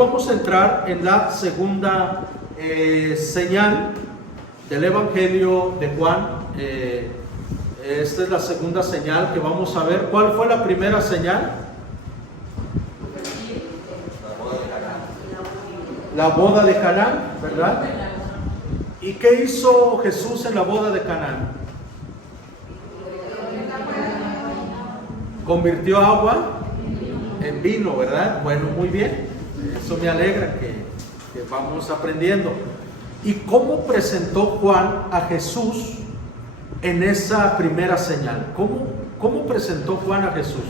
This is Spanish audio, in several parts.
vamos a entrar en la segunda señal del Evangelio de Juan. Esta es la segunda señal que vamos a ver. ¿Cuál fue la primera señal? La boda de Caná, ¿verdad? ¿Y qué hizo Jesús en la boda de Caná? Convirtió agua en vino, ¿verdad? Bueno, muy bien. Eso me alegra que vamos aprendiendo. ¿Y cómo presentó Juan a Jesús en esa primera señal? ¿Cómo presentó Juan a Jesús?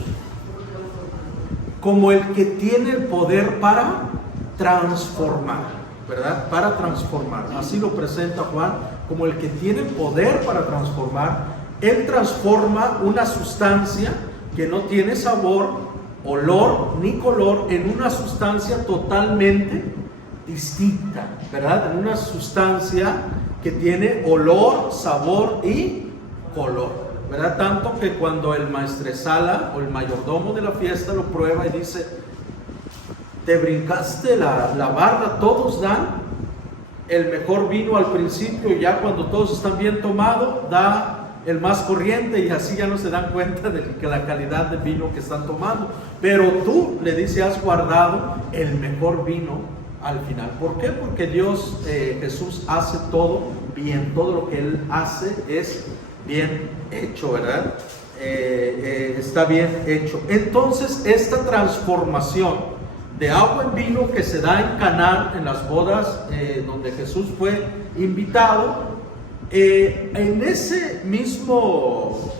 Como el que tiene el poder para transformar, ¿verdad? Para transformar. Así lo presenta Juan, como el que tiene poder para transformar. Él transforma una sustancia que no tiene sabor, olor ni color en una sustancia totalmente distinta, ¿verdad? En una sustancia que tiene olor, sabor y color, ¿verdad? Tanto que cuando el maestresala o el mayordomo de la fiesta lo prueba y dice: te brincaste la barda, todos dan el mejor vino al principio y ya cuando todos están bien tomados, da el más corriente y así ya no se dan cuenta de que la calidad del vino que están tomando. Pero tú, le dice, has guardado el mejor vino al final. ¿Por qué? Porque Dios, Jesús hace todo bien, todo lo que Él hace es bien hecho, ¿verdad? Está bien hecho. Entonces, esta transformación de agua en vino que se da en Caná, en las bodas donde Jesús fue invitado, en ese mismo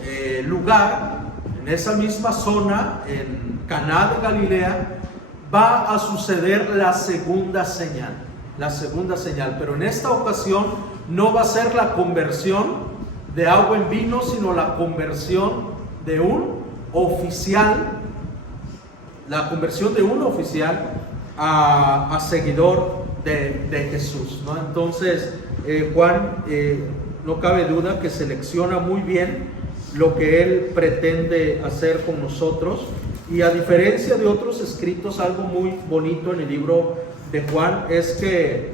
lugar, en esa misma zona, en Caná de Galilea, va a suceder la segunda señal, pero en esta ocasión no va a ser la conversión de agua en vino, sino la conversión de un oficial, a seguidor de Jesús, ¿no? Entonces Juan, no cabe duda que selecciona muy bien lo que él pretende hacer con nosotros, y a diferencia de otros escritos, algo muy bonito en el libro de Juan es que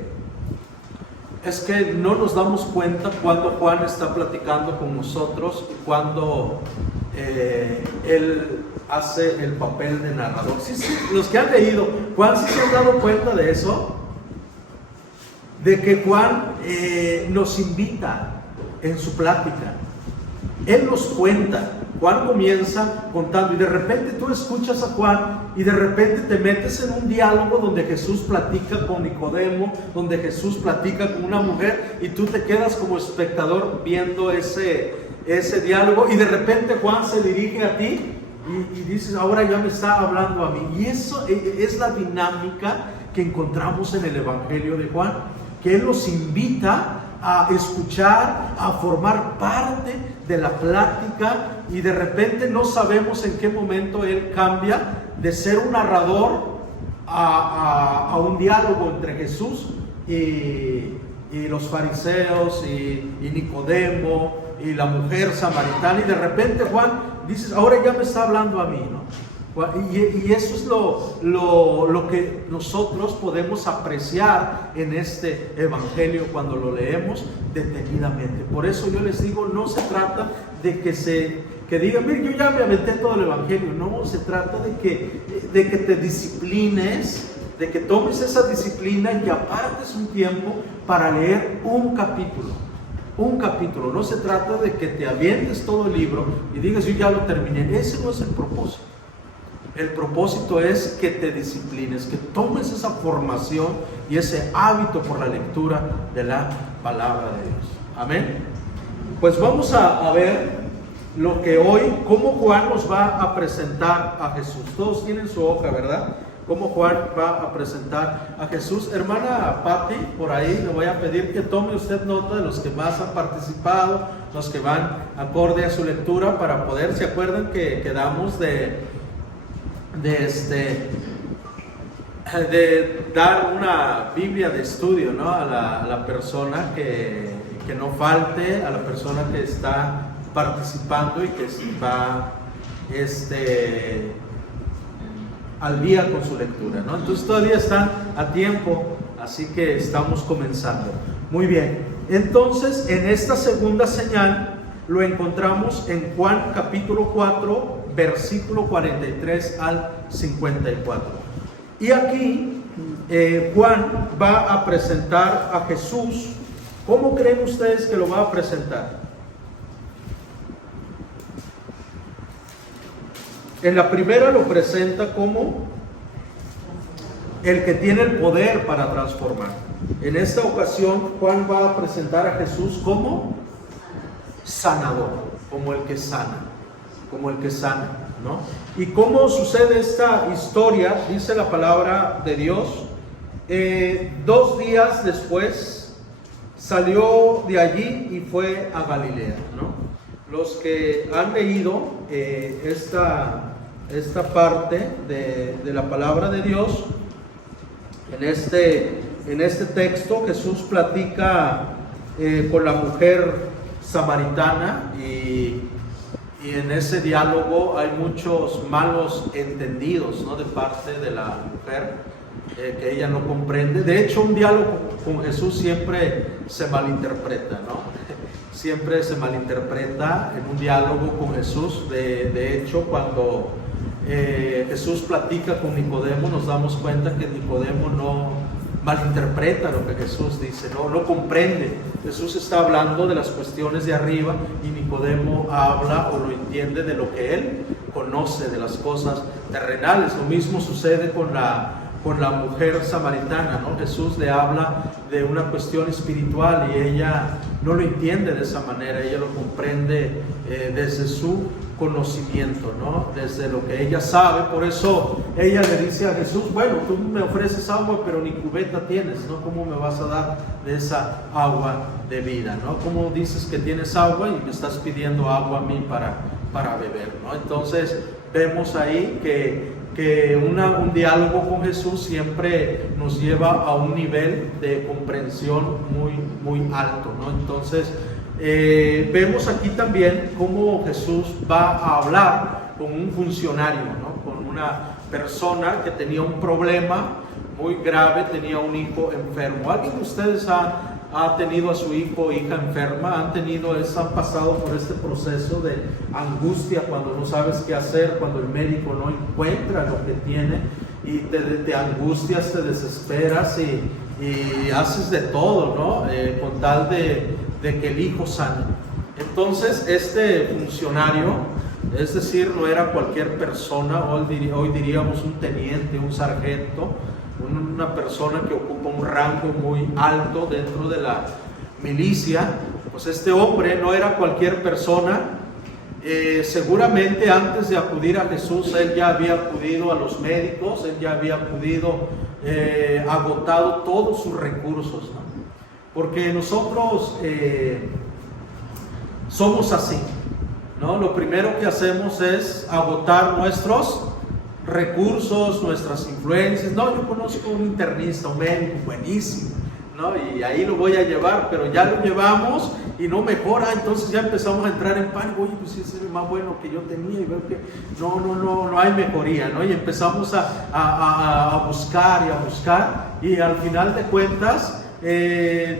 no nos damos cuenta cuando Juan está platicando con nosotros y cuando él hace el papel de narrador. Sí, los que han leído Juan, ¿sí se han dado cuenta de eso? De que Juan nos invita en su plática. Él nos cuenta. Juan comienza contando y de repente tú escuchas a Juan y de repente te metes en un diálogo donde Jesús platica con Nicodemo, donde Jesús platica con una mujer, y tú te quedas como espectador viendo ese diálogo, y de repente Juan se dirige a ti y dices: ahora ya me está hablando a mí. Y eso es la dinámica que encontramos en el Evangelio de Juan, que Él nos invita a escuchar, a formar parte de la plática, y de repente no sabemos en qué momento Él cambia de ser un narrador a un diálogo entre Jesús y los fariseos y Nicodemo y la mujer samaritana, y de repente Juan dices: ahora ya me está hablando a mí, ¿no? Y eso es lo que nosotros podemos apreciar en este Evangelio cuando lo leemos detenidamente. Por eso yo les digo, no se trata de que digan: mire, yo ya me aventé todo el Evangelio. No, se trata de que te disciplines, de que tomes esa disciplina y que apartes un tiempo para leer un capítulo. No se trata de que te avientes todo el libro y digas: yo ya lo terminé. Ese no es el propósito. El propósito es que te disciplines, que tomes esa formación y ese hábito por la lectura de la palabra de Dios. Amén. Pues vamos a ver lo que hoy, cómo Juan nos va a presentar a Jesús. Todos tienen su hoja, ¿verdad? Cómo Juan va a presentar a Jesús. Hermana Patti, por ahí le voy a pedir que tome usted nota de los que más han participado, los que van acorde a su lectura, para poder, ¿se acuerdan que quedamos de dar una Biblia de estudio, ¿no? a la persona que no falte, a la persona que está participando y que va al día con su lectura, ¿no? Entonces todavía están a tiempo, así que estamos comenzando. Muy bien, entonces en esta segunda señal lo encontramos en Juan capítulo 4, versículo 43 al 54. Y aquí Juan va a presentar a Jesús. ¿Cómo creen ustedes que lo va a presentar? En la primera lo presenta como el que tiene el poder para transformar. En esta ocasión Juan va a presentar a Jesús como sanador, como el que sana, ¿no? ¿Y cómo sucede esta historia? Dice la palabra de Dios, 2 días después salió de allí y fue a Galilea, ¿no? Los que han leído esta parte de la palabra de Dios, en este texto Jesús platica con la mujer samaritana y en ese diálogo hay muchos malos entendidos, ¿no? De parte de la mujer, que ella no comprende. De hecho, un diálogo con Jesús siempre se malinterpreta, ¿no? Siempre se malinterpreta en un diálogo con Jesús. De hecho, cuando Jesús platica con Nicodemo, nos damos cuenta que Nicodemo no malinterpreta lo que Jesús dice, no comprende. Jesús está hablando de las cuestiones de arriba y Nicodemo habla o lo entiende de lo que él conoce, de las cosas terrenales. Lo mismo sucede con la mujer samaritana, ¿no? Jesús le habla de una cuestión espiritual y ella no lo entiende de esa manera, ella lo comprende desde su conocimiento, ¿no? Desde lo que ella sabe. Por eso ella le dice a Jesús, bueno, tú me ofreces agua, pero ni cubeta tienes, ¿no? ¿Cómo me vas a dar de esa agua de vida, ¿no? ¿Cómo dices que tienes agua y me estás pidiendo agua a mí para beber, ¿no? Entonces vemos ahí que un diálogo con Jesús siempre nos lleva a un nivel de comprensión muy alto, ¿no? Entonces vemos aquí también cómo Jesús va a hablar con un funcionario, ¿no? Con una persona que tenía un problema muy grave, tenía un hijo enfermo. ¿Alguien de ustedes ha tenido a su hijo o hija enferma? ¿Han pasado por este proceso de angustia cuando no sabes qué hacer, cuando el médico no encuentra lo que tiene y te angustias, te desesperas y haces de todo, ¿no? Con tal de que el hijo sane? Entonces este funcionario, es decir, no era cualquier persona, hoy diríamos un teniente, un sargento, una persona que ocupa un rango muy alto dentro de la milicia. Pues este hombre no era cualquier persona. Seguramente antes de acudir a Jesús, él ya había acudido a los médicos, él ya había agotado todos sus recursos, ¿no? Porque nosotros somos así, ¿no? Lo primero que hacemos es agotar nuestros recursos, nuestras influencias. No, yo conozco un internista, un médico buenísimo, ¿no? Y ahí lo voy a llevar, pero ya lo llevamos y no mejora. Entonces ya empezamos a entrar en pánico. Oye, pues ese es el más bueno que yo tenía y veo que no hay mejoría, ¿no? Y empezamos a buscar y al final de cuentas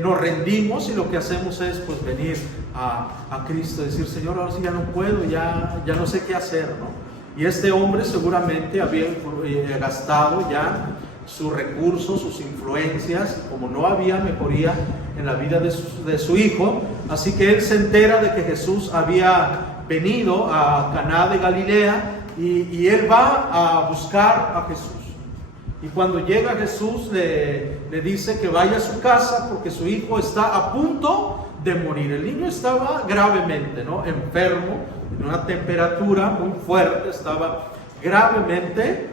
nos rendimos y lo que hacemos es pues venir a Cristo, decir, Señor, ahora sí ya no puedo, ya no sé qué hacer, ¿no? Y este hombre seguramente había gastado ya sus recursos, sus influencias, como no había mejoría en la vida de su hijo, así que él se entera de que Jesús había venido a Caná de Galilea y él va a buscar a Jesús. Y cuando llega Jesús le dice que vaya a su casa porque su hijo está a punto de morir. El niño estaba gravemente, ¿no? Enfermo, en una temperatura muy fuerte, estaba gravemente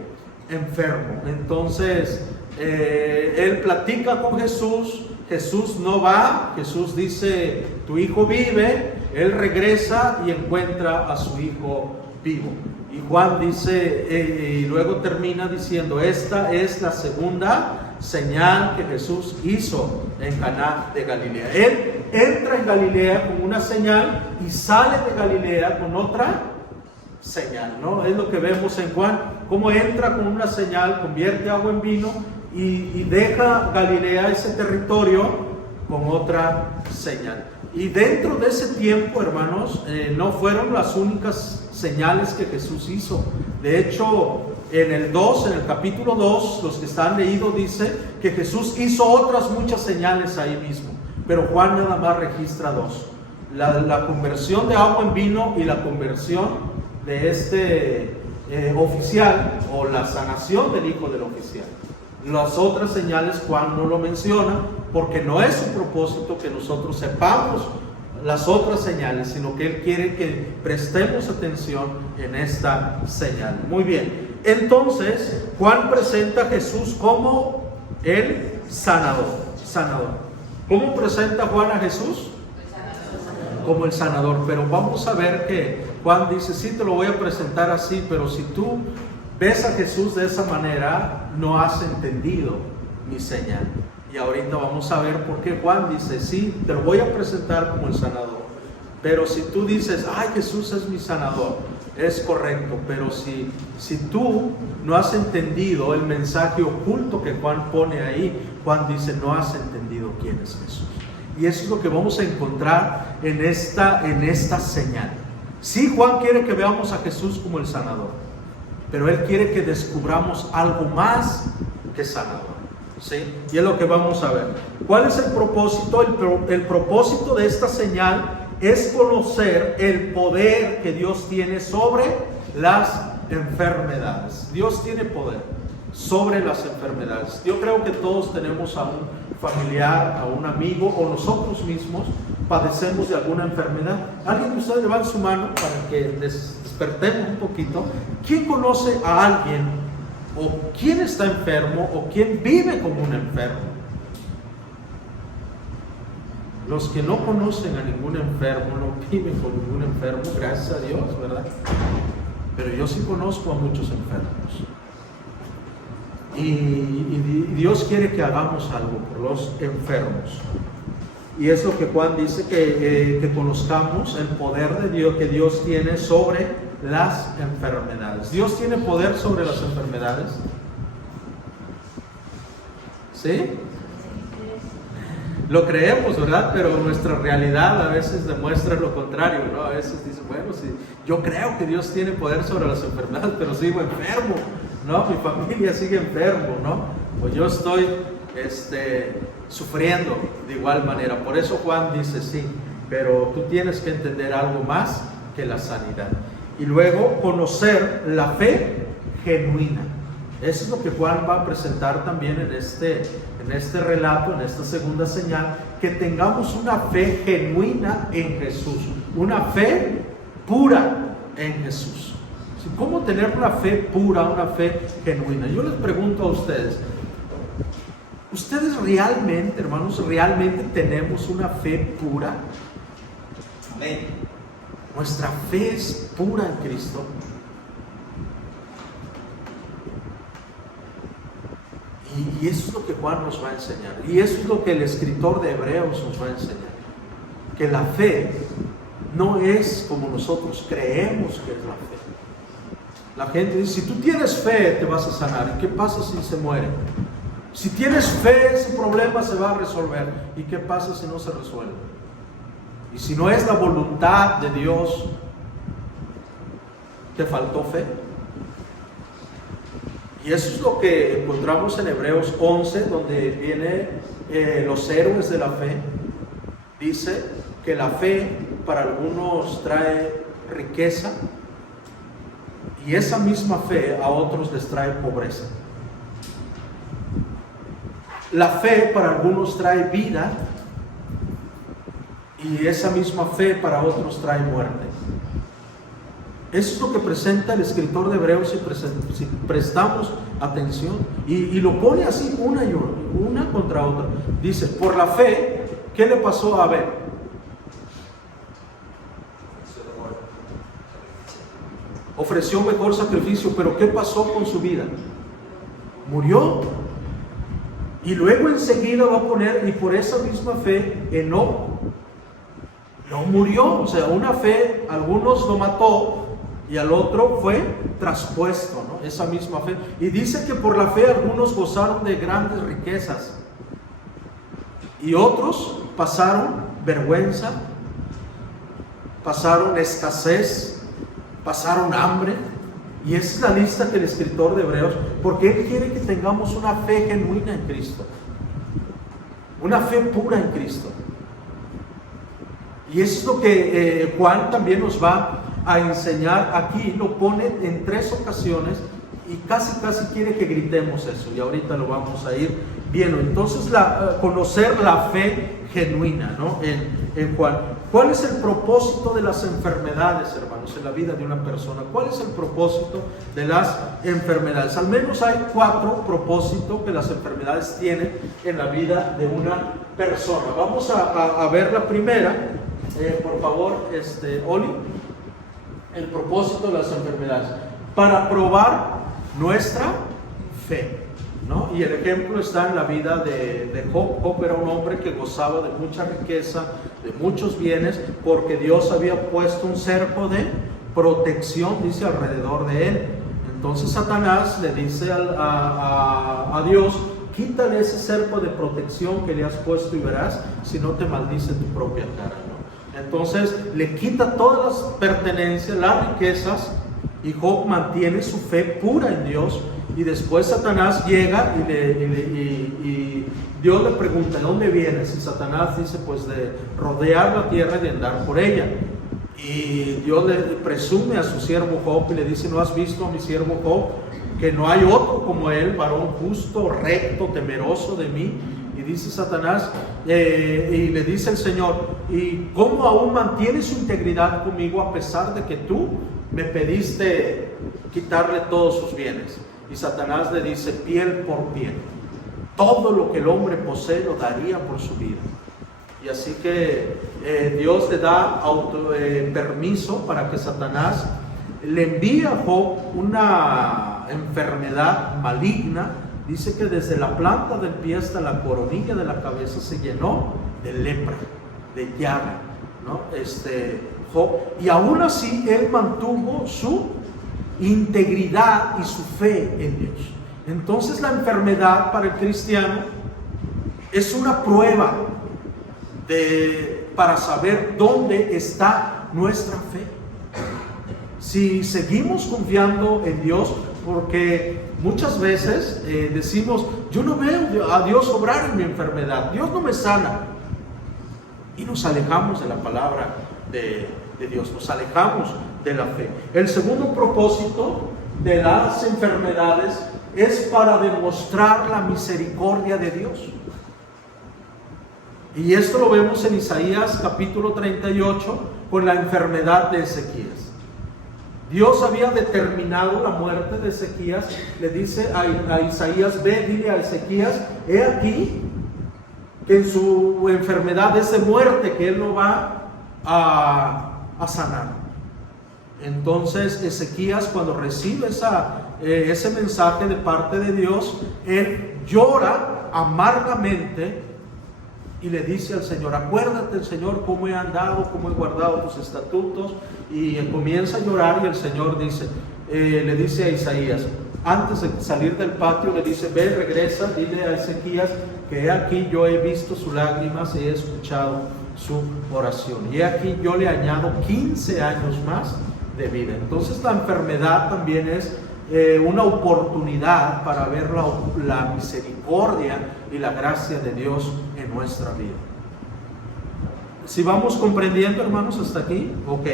enfermo. Entonces él platica con Jesús. Jesús no va. Jesús dice, tu hijo vive. Él regresa y encuentra a su hijo vivo. Y Juan dice, y luego termina diciendo, esta es la segunda señal que Jesús hizo en Caná de Galilea. Él entra en Galilea con una señal y sale de Galilea con otra señal, ¿no? Es lo que vemos en Juan, cómo entra con una señal, convierte agua en vino y deja Galilea, ese territorio, con otra señal. Y dentro de ese tiempo, hermanos, no fueron las únicas señales que Jesús hizo. De hecho, en el capítulo 2, los que están leídos, dice que Jesús hizo otras muchas señales ahí mismo, pero Juan nada más registra 2. La conversión de agua en vino y la conversión de este oficial, o la sanación del hijo del oficial. Las otras señales Juan no lo menciona, porque no es su propósito que nosotros sepamos las otras señales, sino que Él quiere que prestemos atención en esta señal. Muy bien, entonces Juan presenta a Jesús como el sanador. ¿Cómo presenta Juan a Jesús? Como el sanador. Pero vamos a ver que Juan dice, sí, te lo voy a presentar así, pero si tú ves a Jesús de esa manera, no has entendido mi señal. Y ahorita vamos a ver por qué Juan dice, sí, te lo voy a presentar como el sanador. Pero si tú dices, ay, Jesús es mi sanador, es correcto. Pero si tú no has entendido el mensaje oculto que Juan pone ahí, Juan dice, no has entendido quién es Jesús. Y eso es lo que vamos a encontrar en esta señal. Sí, Juan quiere que veamos a Jesús como el sanador, pero Él quiere que descubramos algo más que sanador. ¿Sí? Y es lo que vamos a ver. ¿Cuál es el propósito? El propósito de esta señal es conocer el poder que Dios tiene sobre las enfermedades. Dios tiene poder sobre las enfermedades. Yo creo que todos tenemos a un familiar, a un amigo, o nosotros mismos padecemos de alguna enfermedad. ¿Alguien de ustedes levanta su mano para que despertemos un poquito? ¿Quién conoce a alguien, o quién está enfermo, o quién vive como un enfermo? Los que no conocen a ningún enfermo, no viven con ningún enfermo, gracias a Dios, ¿verdad? Pero yo sí conozco a muchos enfermos. Y Dios quiere que hagamos algo por los enfermos. Y es lo que Juan dice, que conozcamos el poder de Dios, que Dios tiene sobre las enfermedades. ¿Dios tiene poder sobre las enfermedades? ¿Sí? Lo creemos, ¿verdad? Pero nuestra realidad a veces demuestra lo contrario, ¿no? A veces dice, bueno, sí, yo creo que Dios tiene poder sobre las enfermedades, pero sigo enfermo, ¿no? Mi familia sigue enfermo, ¿no? Pues yo estoy sufriendo de igual manera. Por eso Juan dice, sí, pero tú tienes que entender algo más que la sanidad. Y luego conocer la fe genuina. Eso es lo que Juan va a presentar también en este relato, en esta segunda señal, que tengamos una fe genuina en Jesús, una fe pura en Jesús. ¿Cómo tener una fe pura, una fe genuina? Yo les pregunto a ustedes, ¿ustedes realmente, hermanos, realmente tenemos una fe pura? Amén. Nuestra fe es pura en Cristo. Y eso es lo que Juan nos va a enseñar. Y eso es lo que el escritor de Hebreos nos va a enseñar. Que la fe no es como nosotros creemos que es la fe. La gente dice, si tú tienes fe te vas a sanar. ¿Y qué pasa si se muere? Si tienes fe, ese problema se va a resolver. ¿Y qué pasa si no se resuelve? Y si no es la voluntad de Dios, ¿te faltó fe? Y eso es lo que encontramos en Hebreos 11, donde vienen los héroes de la fe. Dice que la fe para algunos trae riqueza, y esa misma fe a otros les trae pobreza. La fe para algunos trae vida, y esa misma fe para otros trae muerte. Eso es lo que presenta el escritor de Hebreos si prestamos atención. Y lo pone así una y una contra otra. Dice, por la fe, ¿qué le pasó a Abel? Ofreció un mejor sacrificio, pero ¿qué pasó con su vida? Murió. Y luego enseguida va a poner, y por esa misma fe, Enoc no murió. O sea, una fe, algunos lo mató, y al otro fue traspuesto, ¿no? Esa misma fe. Y dice que por la fe algunos gozaron de grandes riquezas y otros pasaron vergüenza, pasaron escasez, pasaron hambre. Y esa es la lista que el escritor de Hebreos, porque él quiere que tengamos una fe genuina en Cristo, una fe pura en Cristo. Y eso es lo que Juan también nos va a enseñar aquí. Lo pone en 3 ocasiones y casi quiere que gritemos eso, y ahorita lo vamos a ir viendo. Entonces conocer la fe genuina, ¿no? En Juan. ¿Cuál es el propósito de las enfermedades, hermanos, en la vida de una persona? ¿Cuál es el propósito de las enfermedades? Al menos hay 4 propósitos que las enfermedades tienen en la vida de una persona. Vamos a ver la primera, por favor, Oli. El propósito de las enfermedades: para probar nuestra fe, ¿no? Y el ejemplo está en la vida de Job. Job era un hombre que gozaba de mucha riqueza, de muchos bienes, porque Dios había puesto un cerco de protección, dice, alrededor de él. Entonces Satanás le dice a Dios: quítale ese cerco de protección que le has puesto y verás si no te maldice tu propia cara, ¿no? Entonces le quita todas las pertenencias, las riquezas, y Job mantiene su fe pura en Dios. Y después Satanás llega y Dios le pregunta: ¿de dónde vienes? Y Satanás dice: pues de rodear la tierra y de andar por ella. Y Dios le presume a su siervo Job y le dice: ¿no has visto a mi siervo Job? Que no hay otro como él, varón justo, recto, temeroso de mí. Y dice Satanás, y le dice el Señor: ¿y cómo aún mantiene su integridad conmigo a pesar de que tú me pediste quitarle todos sus bienes? Y Satanás le dice: piel por piel, todo lo que el hombre posee lo daría por su vida. Y así que Dios le da permiso para que Satanás le envíe a Job una enfermedad maligna. Dice que desde la planta del pie hasta la coronilla de la cabeza se llenó de lepra, de llaga, ¿no? Job. Y aún así él mantuvo su integridad y su fe en Dios. Entonces la enfermedad para el cristiano es una prueba para saber dónde está nuestra fe. Si seguimos confiando en Dios, porque muchas veces decimos: yo no veo a Dios obrar en mi enfermedad, Dios no me sana, y nos alejamos de la palabra de Dios, nos alejamos de la fe. El segundo propósito de las enfermedades es para demostrar la misericordia de Dios. Y esto lo vemos en Isaías capítulo 38 con la enfermedad de Ezequías. Dios había determinado la muerte de Ezequías. Le dice a Isaías: ve, dile a Ezequías, he aquí que en su enfermedad es de muerte, que él lo va a sanar. Entonces Ezequías, cuando recibe ese mensaje de parte de Dios, él llora amargamente y le dice al Señor: acuérdate, Señor, cómo he andado, cómo he guardado tus estatutos. Y comienza a llorar, y el Señor le dice a Isaías, antes de salir del patio, le dice: ve, regresa, dile a Ezequías que he aquí yo he visto sus lágrimas y he escuchado su oración, y he aquí yo le añado 15 años más de vida. Entonces la enfermedad también es una oportunidad para ver la misericordia y la gracia de Dios en nuestra vida. Si vamos comprendiendo, hermanos, hasta aquí, ok.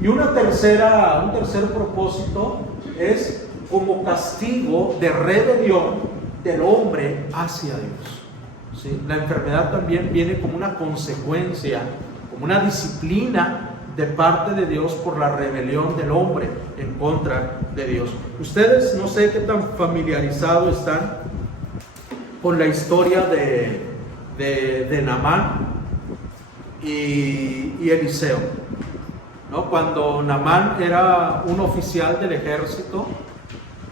Y un tercer propósito es como castigo de rebelión del hombre hacia Dios. ¿Sí? La enfermedad también viene como una consecuencia, como una disciplina de parte de Dios por la rebelión del hombre en contra de Dios. Ustedes, no sé qué tan familiarizados están con la historia de Naamán y Eliseo, ¿no? Cuando Naamán era un oficial del ejército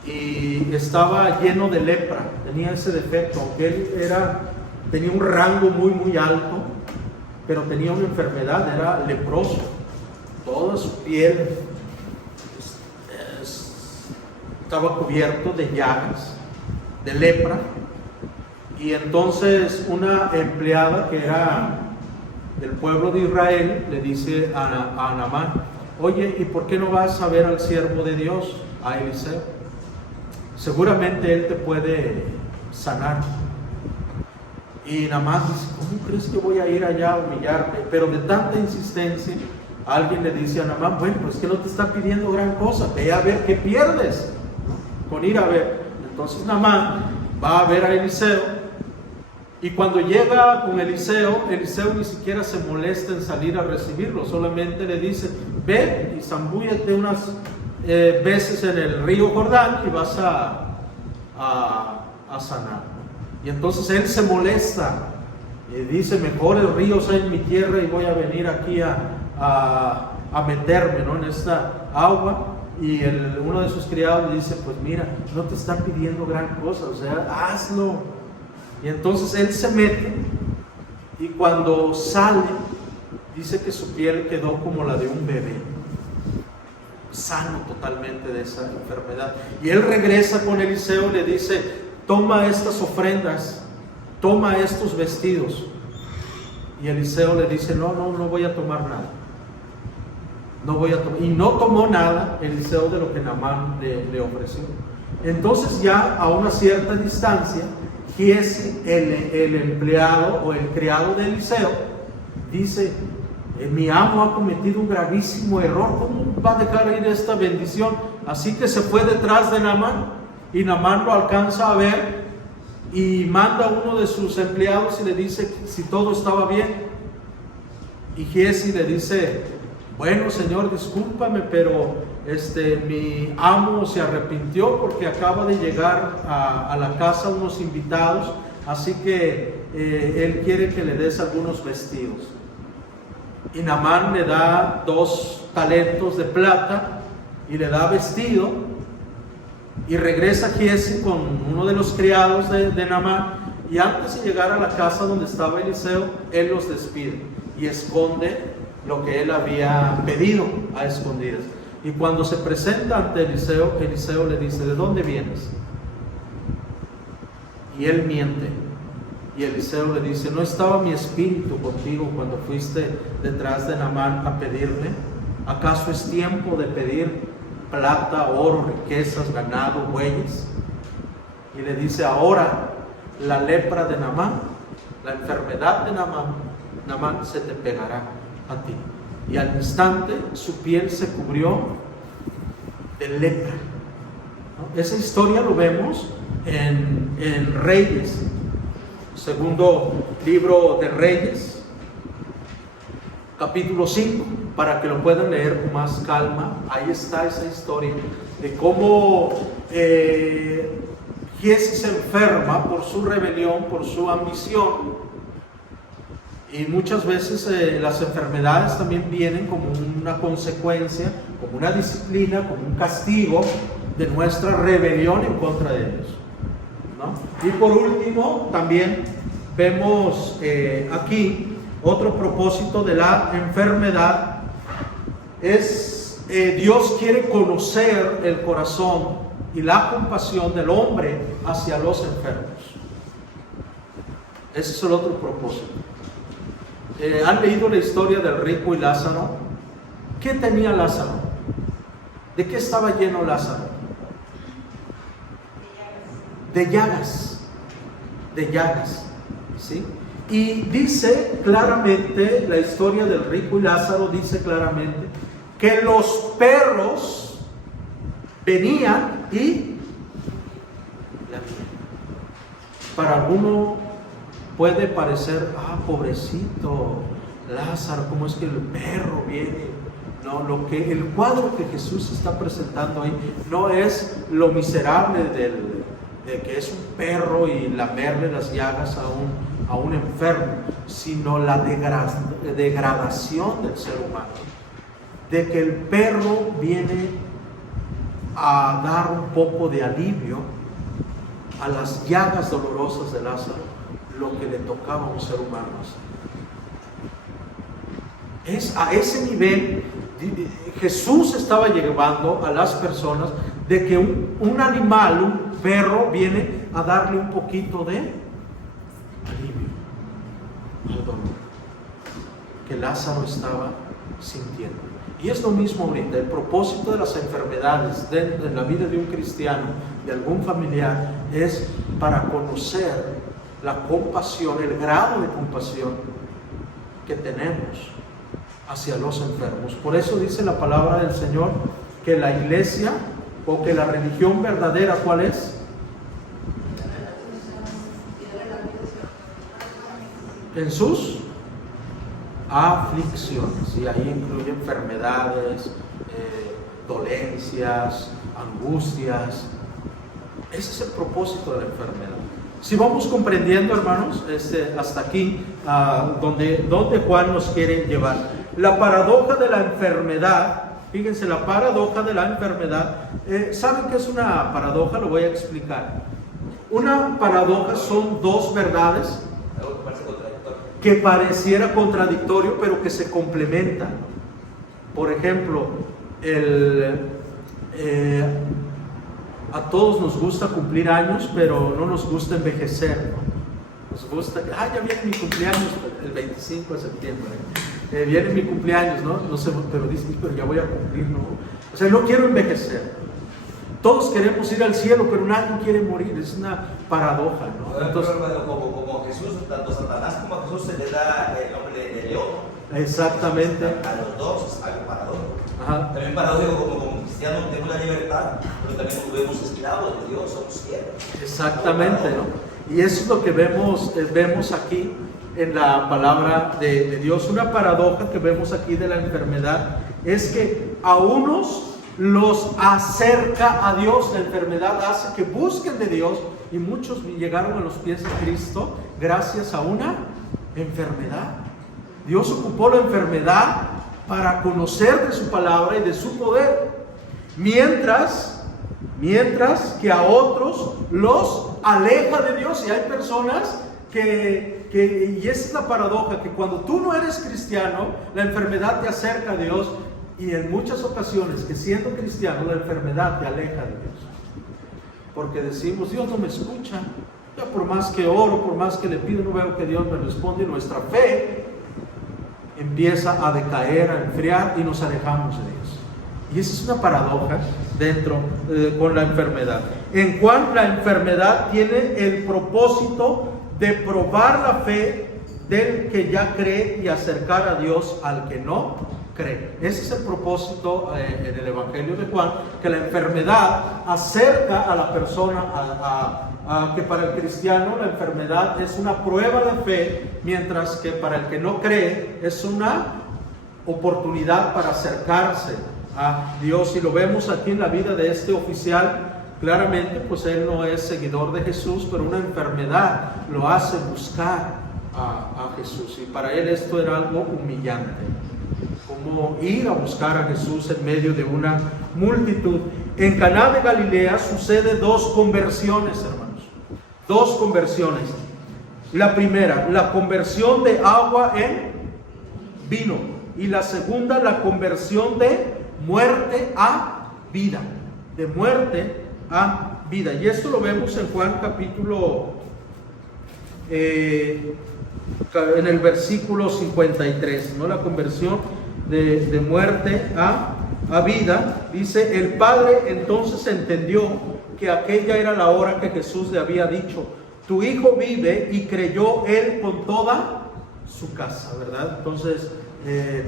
y estaba lleno de lepra, tenía ese defecto, aunque él tenía un rango muy alto, pero tenía una enfermedad, era leproso. Toda su piel estaba cubierto de llagas, de lepra. Y entonces una empleada que era del pueblo de Israel le dice a Naamán: oye, ¿y por qué no vas a ver al siervo de Dios, a Eliseo? Seguramente él te puede sanar. Y Naamán dice: ¿cómo crees que voy a ir allá a humillarme? Pero de tanta insistencia, alguien le dice a Naamán: bueno, pues que no te está pidiendo gran cosa, ve a ver qué pierdes, ¿no?, con ir a ver. Entonces Naamán va a ver a Eliseo. Y cuando llega con Eliseo, Eliseo ni siquiera se molesta en salir a recibirlo, solamente le dice: ve y zambúllete unas veces en el río Jordán y vas a sanar. Y entonces él se molesta y dice: mejor el río sea en mi tierra y voy a venir aquí a meterme, ¿no?, en esta agua. Y uno de sus criados le dice: pues mira, no te están pidiendo gran cosa, o sea, hazlo. Y entonces él se mete, y cuando sale, dice que su piel quedó como la de un bebé, sano totalmente de esa enfermedad. Y él regresa con Eliseo y le dice: toma estas ofrendas, toma estos vestidos. Y Eliseo le dice: no voy a tomar nada. No voy a tomar. Y no tomó nada Eliseo de lo que Naamán le ofreció. Entonces, ya a una cierta distancia, Giezi, el empleado o el criado de Eliseo, dice: mi amo ha cometido un gravísimo error, ¿cómo va a dejar ir esta bendición? Así que se fue detrás de Naamán, y Naamán lo alcanza a ver y manda a uno de sus empleados y le dice si todo estaba bien. Y Giezi le dice: bueno, señor, discúlpame, pero mi amo se arrepintió porque acaba de llegar a la casa unos invitados, así que él quiere que le des algunos vestidos. Y Naamán le da 2 talentos de plata y le da vestido, y regresa Giezi con uno de los criados de Naamán, y antes de llegar a la casa donde estaba Eliseo, él los despide y esconde lo que él había pedido a escondidas. Y cuando se presenta ante Eliseo, Eliseo le dice: ¿de dónde vienes? Y él miente. Y Eliseo le dice: ¿no estaba mi espíritu contigo cuando fuiste detrás de Naamán a pedirle? ¿Acaso es tiempo de pedir plata, oro, riquezas, ganado, bueyes? Y le dice: ahora la lepra de Naamán, la enfermedad de Naamán se te pegará a ti. Y al instante su piel se cubrió de lepra, ¿no? Esa historia lo vemos en Reyes, segundo libro de Reyes, capítulo 5, para que lo puedan leer con más calma. Ahí está esa historia de cómo Giezi se enferma por su rebelión, por su ambición. Y muchas veces las enfermedades también vienen como una consecuencia, como una disciplina, como un castigo de nuestra rebelión en contra de Dios, ¿no? Y por último, también vemos aquí otro propósito de la enfermedad. Es Dios quiere conocer el corazón y la compasión del hombre hacia los enfermos. Ese es el otro propósito. ¿Han leído la historia del rico y Lázaro? ¿Qué tenía Lázaro? ¿De qué estaba lleno Lázaro? De llagas. De llagas, ¿sí? Y dice claramente, la historia del rico y Lázaro dice claramente que los perros venían y para alguno puede parecer: pobrecito Lázaro, ¿cómo es que el perro viene? No, el cuadro que Jesús está presentando ahí no es lo miserable de que es un perro y lamerle las llagas a un enfermo, sino la degradación del ser humano, de que el perro viene a dar un poco de alivio a las llagas dolorosas de Lázaro, lo que le tocaba a un ser humano. Es a ese nivel Jesús estaba llevando a las personas de que un animal, un perro, viene a darle un poquito de alivio al dolor que Lázaro estaba sintiendo. Y es lo mismo ahorita. El propósito de las enfermedades en la vida de un cristiano, de algún familiar, es para conocer la compasión, el grado de compasión que tenemos hacia los enfermos. Por eso dice la palabra del Señor que la iglesia o que la religión verdadera, ¿cuál es? En sus aflicciones, y ahí incluye enfermedades, dolencias, angustias. Ese es el propósito de la enfermedad. Si vamos comprendiendo, hermanos, hasta aquí, donde Juan nos quiere llevar. La paradoja de la enfermedad, fíjense, la paradoja de la enfermedad, ¿saben qué es una paradoja? Lo voy a explicar. Una paradoja son dos verdades que pareciera contradictorio, pero que se complementan. Por ejemplo, a todos nos gusta cumplir años, pero no nos gusta envejecer, ¿no? Nos gusta, ya viene mi cumpleaños el 25 de septiembre, viene mi cumpleaños, ¿no? No sé, pero dicen, pero ya voy a cumplir, ¿no? O sea, no quiero envejecer. Todos queremos ir al cielo, pero nadie quiere morir. Es una paradoja, ¿no? Entonces, como Jesús, tanto Satanás como a Jesús se le da el nombre de león. Exactamente. A los dos es algo paradójico. Ajá. También paradójico, como cristianos tenemos la libertad, pero también nos vemos esclavos de Dios, somos siervos. Exactamente, ¿no? Y eso es lo que vemos aquí en la palabra de Dios. Una paradoja que vemos aquí de la enfermedad es que a unos los acerca a Dios. La enfermedad hace que busquen de Dios, y muchos llegaron a los pies de Cristo gracias a una enfermedad. Dios ocupó la enfermedad para conocer de su palabra y de su poder, mientras que a otros los aleja de Dios. Y hay personas y esa es la paradoja, que cuando tú no eres cristiano, la enfermedad te acerca a Dios. Y en muchas ocasiones, que siendo cristiano, la enfermedad te aleja de Dios. Porque decimos, Dios no me escucha. Ya por más que oro, por más que le pido, no veo que Dios me responde. Y nuestra fe empieza a decaer, a enfriar, y nos alejamos de Dios. Y esa es una paradoja con la enfermedad. En Juan, la enfermedad tiene el propósito de probar la fe del que ya cree y acercar a Dios al que no cree. Ese es el propósito en el Evangelio de Juan, que la enfermedad acerca a la persona que para el cristiano la enfermedad es una prueba de fe, mientras que para el que no cree es una oportunidad para acercarse a Dios. Y lo vemos aquí en la vida de este oficial. Claramente, pues él no es seguidor de Jesús, pero una enfermedad lo hace buscar a Jesús, y para él esto era algo humillante, como ir a buscar a Jesús en medio de una multitud. En Caná de Galilea sucede dos conversiones, hermanos, dos conversiones. La primera, la conversión de agua en vino, y la segunda, la conversión de muerte a vida, de muerte a vida. Y esto lo vemos en Juan capítulo en el versículo 53, ¿no? La conversión de muerte a vida. Dice: el Padre entonces entendió que aquella era la hora que Jesús le había dicho: tu hijo vive, y creyó él con toda su casa, ¿verdad? Entonces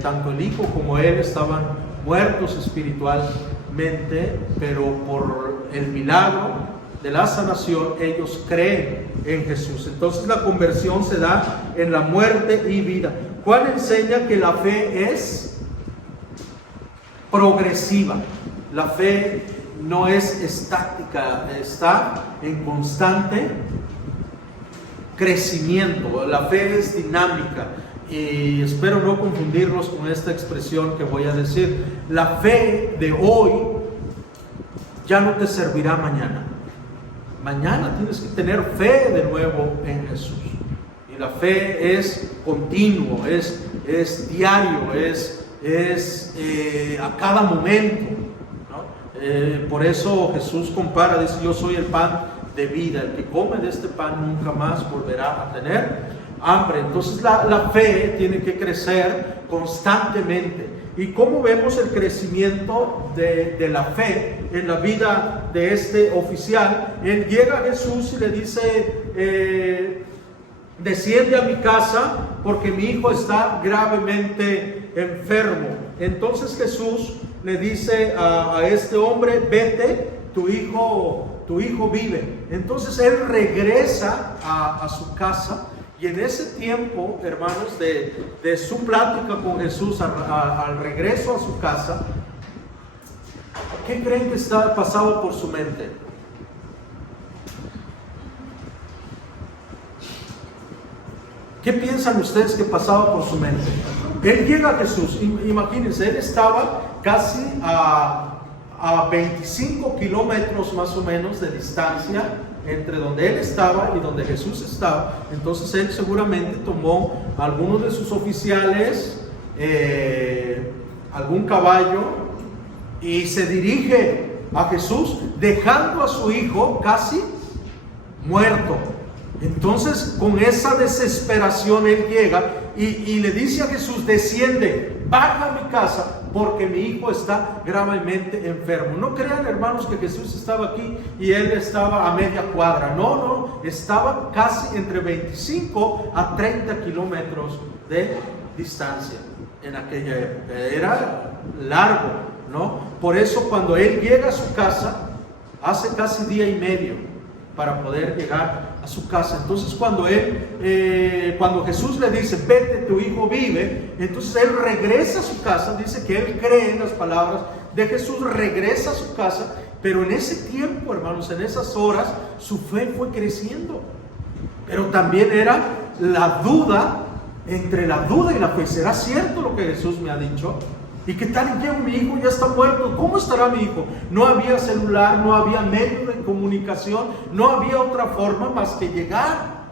tanto el hijo como él estaban muertos espiritualmente, pero por el milagro de la sanación ellos creen en Jesús. Entonces la conversión se da en la muerte y vida. Juan enseña que la fe es progresiva. La fe no es estática, está en constante crecimiento. La fe es dinámica, y espero no confundirlos con esta expresión que voy a decir. La fe de hoy ya no te servirá mañana. Mañana tienes que tener fe de nuevo en Jesús. Y la fe es continuo, es diario, es a cada momento, ¿no? Por eso Jesús compara, dice: yo soy el pan de vida, el que come de este pan nunca más volverá a tener hambre. Entonces la fe tiene que crecer constantemente. ¿Y cómo vemos el crecimiento de la fe en la vida de este oficial? Él llega a Jesús y le dice: desciende a mi casa porque mi hijo está gravemente enfermo. Entonces Jesús le dice a este hombre: vete, tu hijo vive. Entonces él regresa a su casa. Y en ese tiempo, hermanos, de su plática con Jesús al regreso a su casa, ¿qué creen que pasaba por su mente? ¿Qué piensan ustedes que pasaba por su mente? Él llega a Jesús, imagínense, él estaba casi a 25 kilómetros más o menos de distancia entre donde él estaba y donde Jesús estaba. Entonces él seguramente tomó a algunos de sus oficiales, algún caballo, y se dirige a Jesús, dejando a su hijo casi muerto. Entonces, con esa desesperación, él llega y le dice a Jesús: desciende, baja a mi casa, porque mi hijo está gravemente enfermo. No crean, hermanos, que Jesús estaba aquí y él estaba a media cuadra. No, estaba casi entre 25 a 30 kilómetros de distancia en aquella época. Era largo, ¿no? Por eso, cuando él llega a su casa, hace casi día y medio para poder llegar a su casa. Entonces cuando Jesús le dice: vete, tu hijo vive, entonces él regresa a su casa. Dice que él cree en las palabras de Jesús, regresa a su casa. Pero en ese tiempo, hermanos, en esas horas, su fe fue creciendo. Pero también era la duda, entre la duda y la fe: ¿será cierto lo que Jesús me ha dicho? ¿Y qué tal? Llego, mi hijo ya está muerto. ¿Cómo estará mi hijo? No había celular, no había medio de comunicación, no había otra forma más que llegar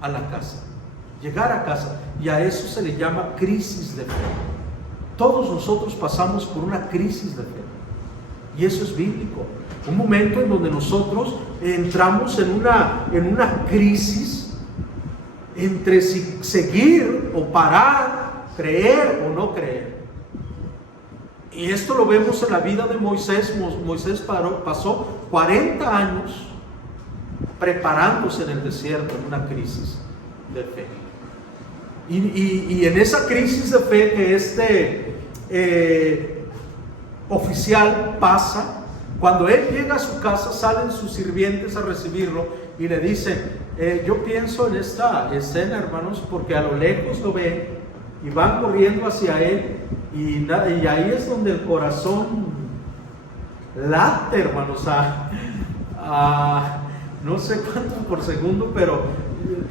a la casa. Llegar a casa. Y a eso se le llama crisis de fe. Todos nosotros pasamos por una crisis de fe. Y eso es bíblico. Un momento en donde nosotros entramos en una crisis entre si seguir o parar, creer o no creer. Y esto lo vemos en la vida de Moisés. Moisés pasó 40 años preparándose en el desierto, en una crisis de fe. Y en esa crisis de fe que este oficial pasa, cuando él llega a su casa, salen sus sirvientes a recibirlo y le dicen: yo pienso en esta escena, hermanos, porque a lo lejos lo ven y van corriendo hacia él. Y ahí es donde el corazón late, hermanos, no sé cuánto por segundo, pero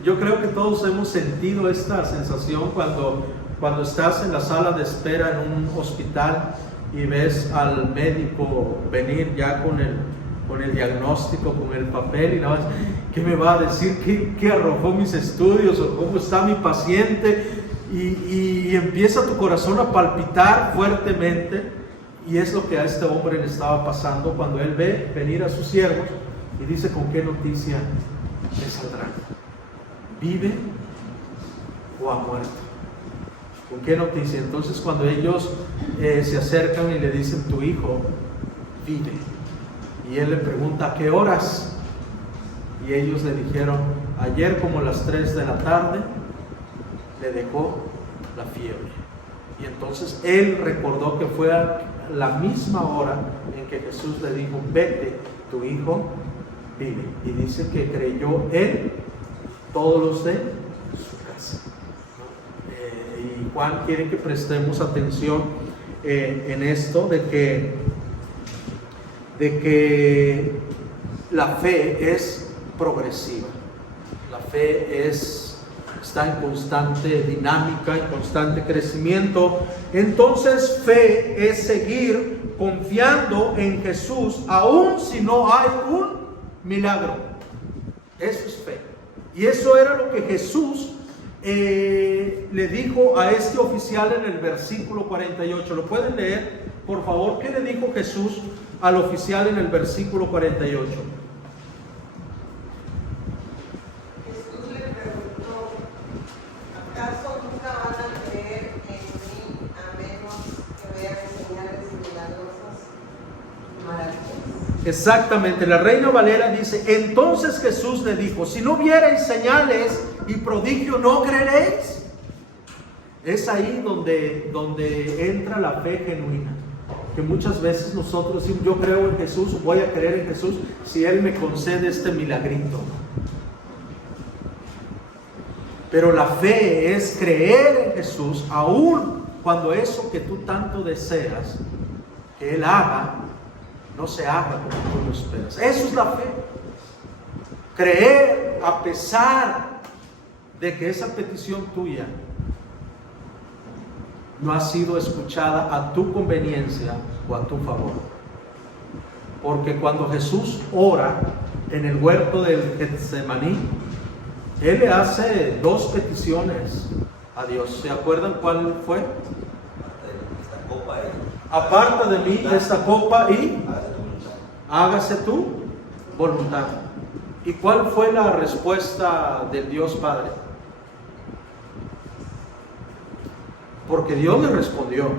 yo creo que todos hemos sentido esta sensación cuando estás en la sala de espera en un hospital y ves al médico venir ya con el diagnóstico, con el papel, y nada más: ¿qué me va a decir? ¿Qué arrojó mis estudios? ¿O cómo está mi paciente? Y empieza tu corazón a palpitar fuertemente. Y es lo que a este hombre le estaba pasando cuando él ve venir a sus siervos y dice: ¿con qué noticia le saldrán? ¿Vive o ha muerto? ¿Con qué noticia? Entonces cuando ellos se acercan y le dicen: tu hijo vive. Y él le pregunta: ¿a qué horas? Y ellos le dijeron: ayer como a las 3 de la tarde le dejó la fiebre. Y entonces él recordó que fue a la misma hora en que Jesús le dijo: vete, tu hijo vive. Y dice que creyó él, todos los de su casa. Y Juan quiere que prestemos atención en esto de que la fe es progresiva. La fe está en constante dinámica, en constante crecimiento. Entonces, fe es seguir confiando en Jesús, aun si no hay un milagro. Eso es fe. Y eso era lo que Jesús le dijo a este oficial en el versículo 48. ¿Lo pueden leer, por favor? ¿Qué le dijo Jesús al oficial en el versículo 48. Jesús le preguntó: ¿acaso nunca van a creer en mí a menos que vean señales milagrosas y maravillas? Exactamente, la Reina Valera dice: entonces Jesús le dijo, si no viereis señales y prodigio, ¿no creeréis? Es ahí donde entra la fe genuina, que muchas veces nosotros decimos: yo creo en Jesús, voy a creer en Jesús si Él me concede este milagrito. Pero la fe es creer en Jesús, aun cuando eso que tú tanto deseas que Él haga, no se haga como tú lo esperas. Eso es la fe. Creer a pesar de que esa petición tuya no ha sido escuchada a tu conveniencia o a tu favor. Porque cuando Jesús ora en el huerto del Getsemaní, Él le hace dos peticiones a Dios. ¿Se acuerdan cuál fue? Esta copa, Aparta de mí esta copa y hágase tu voluntad. hágase tu voluntad. ¿Y cuál fue la respuesta del Dios Padre? Porque Dios le respondió.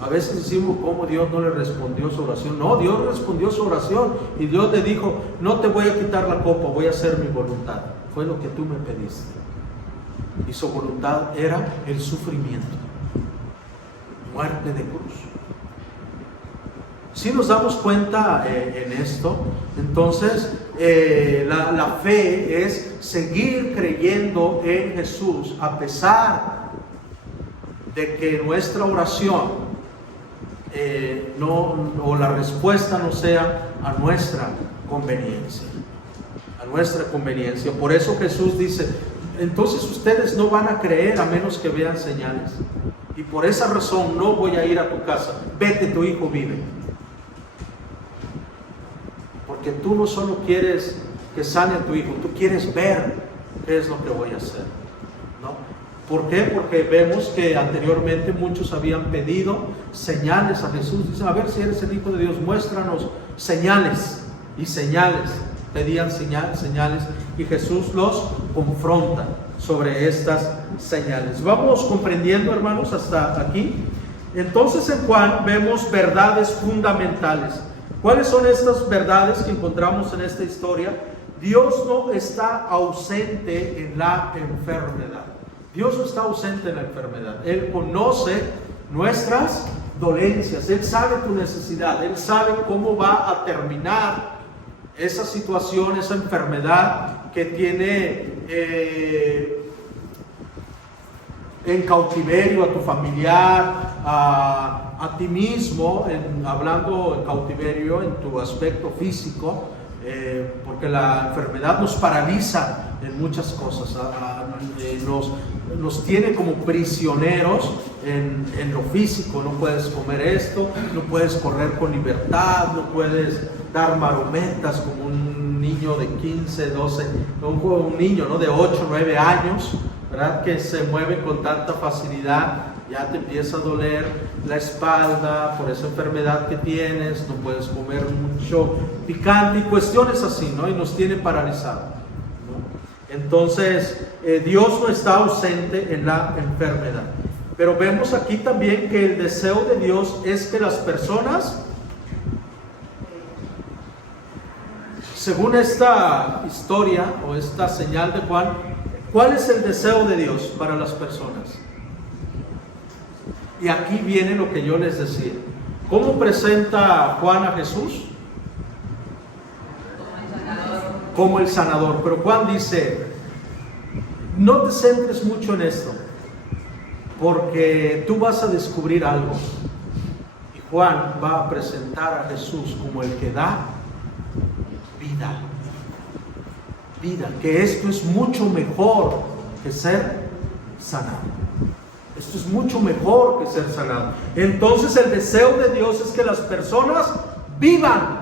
A veces decimos: ¿cómo Dios no le respondió su oración? No, Dios respondió su oración y Dios le dijo: no te voy a quitar la copa, voy a hacer mi voluntad. Fue lo que tú me pediste. Y su voluntad era el sufrimiento, muerte de cruz. Si nos damos cuenta en esto, entonces la fe es seguir creyendo en Jesús a pesar de que nuestra oración o la respuesta no sea a nuestra conveniencia. A nuestra conveniencia. Por eso Jesús dice: entonces ustedes no van a creer a menos que vean señales. Y por esa razón no voy a ir a tu casa. Vete, tu hijo vive. Porque tú no solo quieres que sane a tu hijo, tú quieres ver qué es lo que voy a hacer, ¿no? ¿Por qué? Porque vemos que anteriormente muchos habían pedido señales a Jesús. Dicen: a ver si eres el Hijo de Dios, muéstranos señales. Y señales, pedían señales, y Jesús los confronta sobre estas señales. Vamos comprendiendo, hermanos, hasta aquí. Entonces en Juan vemos verdades fundamentales. ¿Cuáles son estas verdades que encontramos en esta historia? Dios no está ausente en la enfermedad. Dios no está ausente en la enfermedad. Él conoce nuestras dolencias. Él sabe tu necesidad. Él sabe cómo va a terminar esa situación, esa enfermedad que tiene en cautiverio a tu familiar, a ti mismo, hablando en cautiverio en tu aspecto físico, porque la enfermedad nos paraliza en muchas cosas, nos tiene como prisioneros en lo físico. No puedes comer esto, no puedes correr con libertad, no puedes dar marometas como un niño de 15, 12, un niño, ¿no?, de 8, 9 años, ¿verdad?, que se mueve con tanta facilidad. Ya te empieza a doler la espalda por esa enfermedad que tienes, no puedes comer mucho picante y cuestiones así, ¿no? Y nos tiene paralizados, ¿no? Entonces, Dios no está ausente en la enfermedad. Pero vemos aquí también que el deseo de Dios es que las personas, según esta historia o esta señal de Juan, ¿cuál es el deseo de Dios para las personas? Y aquí viene lo que yo les decía. ¿Cómo presenta Juan a Jesús? Como el sanador. Pero Juan dice: no te centres mucho en esto, porque tú vas a descubrir algo. Y Juan va a presentar a Jesús como el que da vida. Vida, que esto es mucho mejor que ser sanado. Esto es mucho mejor que ser sanado. Entonces el deseo de Dios es que las personas vivan.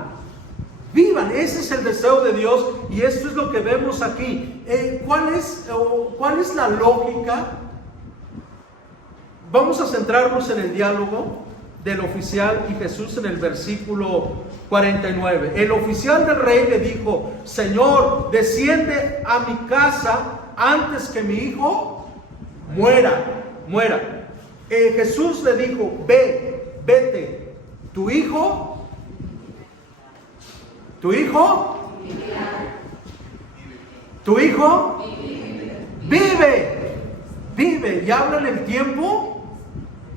Vivan, ese es el deseo de Dios. Y esto es lo que vemos aquí. ¿Cuál es la lógica? Vamos a centrarnos en el diálogo del oficial y Jesús en el versículo 49. El oficial del rey le dijo: Señor, desciende a mi casa antes que mi hijo muera. Jesús le dijo: vete, tu hijo vive, y habla en el tiempo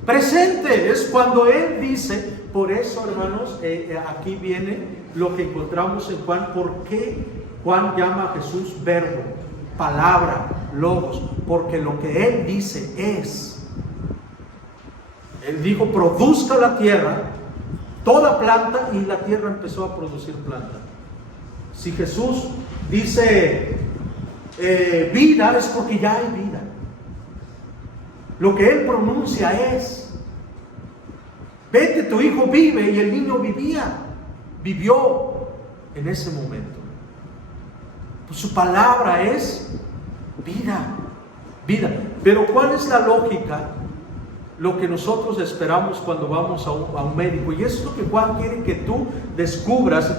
presente. Es cuando Él dice. Por eso, hermanos, aquí viene lo que encontramos en Juan. ¿Por qué Juan llama a Jesús verbo, palabra, logos? Porque lo que Él dice es. Él dijo: produzca la tierra toda planta, y la tierra empezó a producir planta. Si Jesús dice vida, es porque ya hay vida. Lo que Él pronuncia es: vete, tu hijo vive. Y el niño vivió en ese momento. Pues su palabra es vida. Pero ¿cuál es la lógica? Lo que nosotros esperamos cuando vamos a un médico. Y eso es lo que Juan quiere que tú descubras,